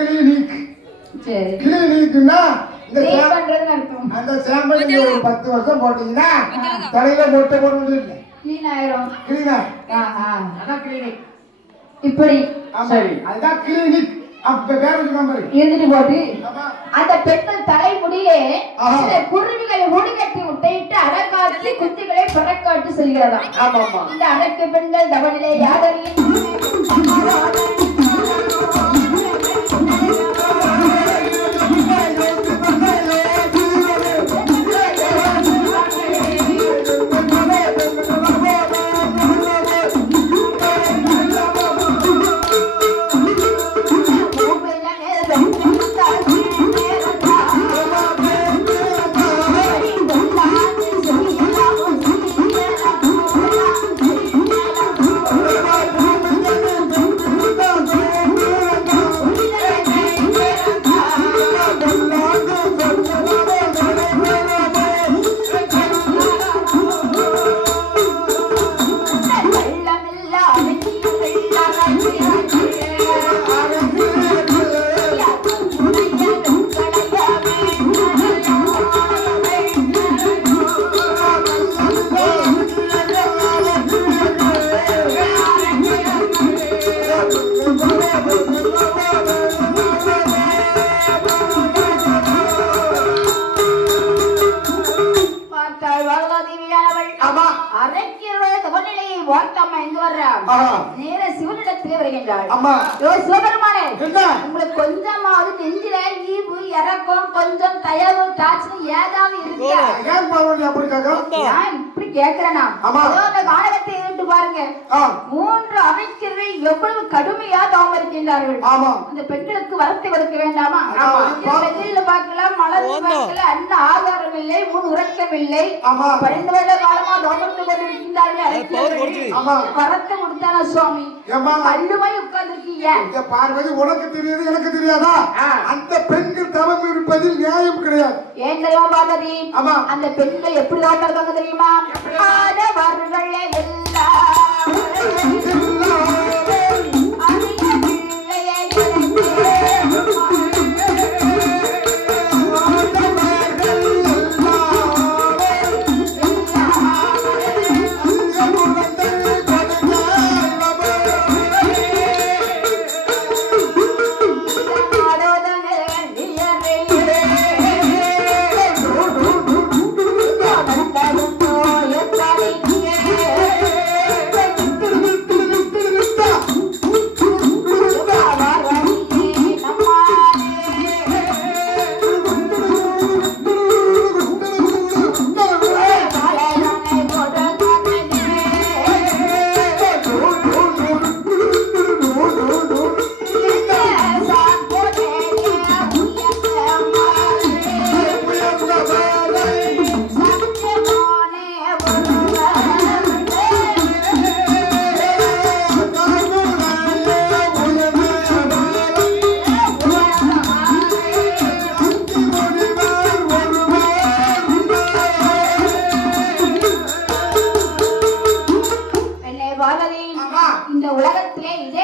Clinic சரி. கிளினிக்னா இந்த treat சா- பண்றதுன்னு அர்த்தம். அந்த நீங்க ஒரு பத்து வருஷம் போட்டீங்கன்னா தலையில மொட்டை போடுறது இல்லை. க்ளீன் ஆயிரும். கிளீனா அதான் கிளினிக் இப்படி. ஆமா. அதுதான் கிளினிக் அப்ப வேற ஒரு நம்பர் இருந்துட்டு போட்டு. அந்த பெண்கள் தலைமுடியே குருவிகளை முடிகட்டி விட்டையிட்டு அடக்காட்டி குத்திகளை புறக்காட்டி செல்கிறதா ஆமா ஆமா இந்த அரக்கு பெண்கள் தவநிலை யாதரின் ஆமா. அரைக்கிற தவநிலையை வார்த்தாம எங்க வர்றா ஆஹா நேர சிவனிடத்திலே வருகின்றாள். ஆமா. யோ சிவபெருமானே உங்களுக்கு கொஞ்சமாவது நெஞ்சில ஈவு இறக்கம் கொஞ்சம் தயவு தாட்சணம் ஏதாவது இருக்கா? ஏன் அப்படி கேட்க கேக்குறேனா அந்த கானகத்தை இருந்து பாருங்க. ஆ. மூன்று அமைச்சர்கள் எவ்வளவு கடுமையா ஆமா. அந்த பெண்களுக்கு வரத்தை கொடுக்க வேண்டாமா. வெயில பார்க்கலாம் மலர் பார்க்கல அன்ன ஆதாரம் இல்லை முன் உறக்கம் இல்லை. ஆமா. பன்னெண்டு வருட காலமா தோமத்து கொண்டு இருக்கின்றார்கள் அரசியல்கள். ஆமா. வரத்தை கொடுத்தானா சுவாமி? கல்லுமாய் உட்கார்ந்துருக்கீங்க. பார்வதி உனக்கு தெரியுது எனக்கு தெரியாதா? அந்த பெண்கள் தவம் இருப்பதில் நியாயம் கிடையாது. ஏன் தெரியுமா பார்வதி? ஆமா. அந்த பெண்கள் எப்படி இருக்காங்க தெரியுமா? ஆடவர்கள் எல்லாம்.